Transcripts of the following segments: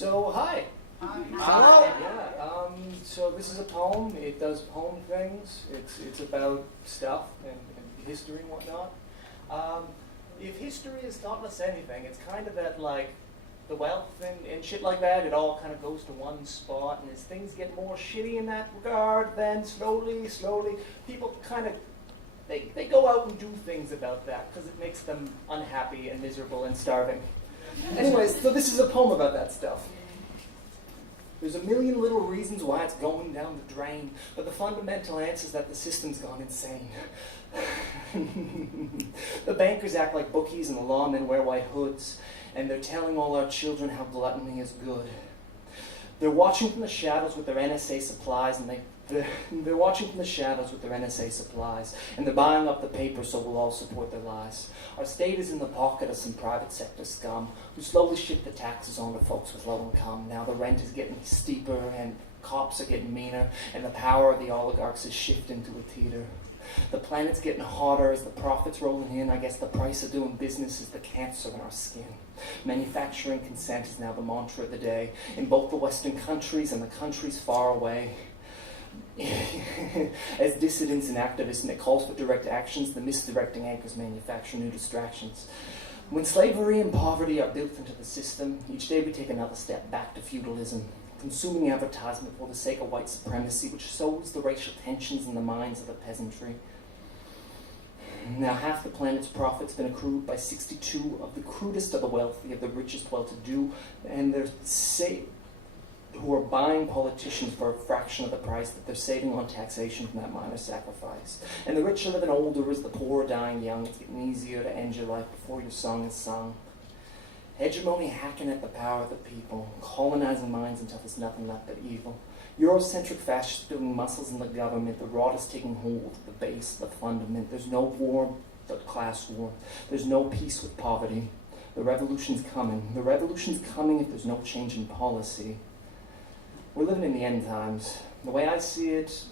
Hi. Hello. Yeah. So this is a poem. It does poem things. It's about stuff and history and whatnot. If history has taught us anything, it's kind of that like the wealth and shit like that. It all kind of goes to one spot, and as things get more shitty in that regard, then slowly, people kind of they go out and do things about that because it makes them unhappy and miserable and starving. Anyways, so this is a poem about that stuff. There's a million little reasons why it's going down the drain, but the fundamental answer is that the system's gone insane. The bankers act like bookies and the lawmen wear white hoods, and they're telling all our children how gluttony is good. They're watching from the shadows with their NSA supplies, and they're watching from the shadows with their NSA supplies, and they're buying up the paper so we'll all support their lies. Our state is in the pocket of some private sector scum who slowly shift the taxes on to folks with low income. Now the rent is getting steeper, and cops are getting meaner, and the power of the oligarchs is shifting to a teeter. The planet's getting hotter as the profits rolling in. I guess the price of doing business is the cancer in our skin. Manufacturing consent is now the mantra of the day in both the Western countries and the countries far away. As dissidents and activists, and it calls for direct actions, the misdirecting anchors manufacture new distractions. When slavery and poverty are built into the system, each day we take another step back to feudalism, consuming advertisement for the sake of white supremacy, which sows the racial tensions in the minds of the peasantry. Now half the planet's profits been accrued by 62 of the crudest of the wealthy, of the richest well-to-do, and they're who are buying politicians for a fraction of the price that they're saving on taxation from that minor sacrifice. And the rich are living older as the poor are dying young. It's getting easier to end your life before your song is sung. Hegemony hacking at the power of the people, colonizing minds until there's nothing left but evil. Eurocentric fascists building muscles in the government, the rot is taking hold at the base, the fundament. There's no war but class war. There's no peace with poverty. The revolution's coming. The revolution's coming if there's no change in policy. We're living in the end times. The way I see it,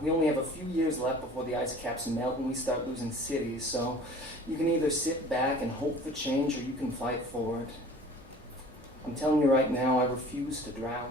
we only have a few years left before the ice caps melt and we start losing cities, so you can either sit back and hope for change or you can fight for it. I'm telling you right now, I refuse to drown.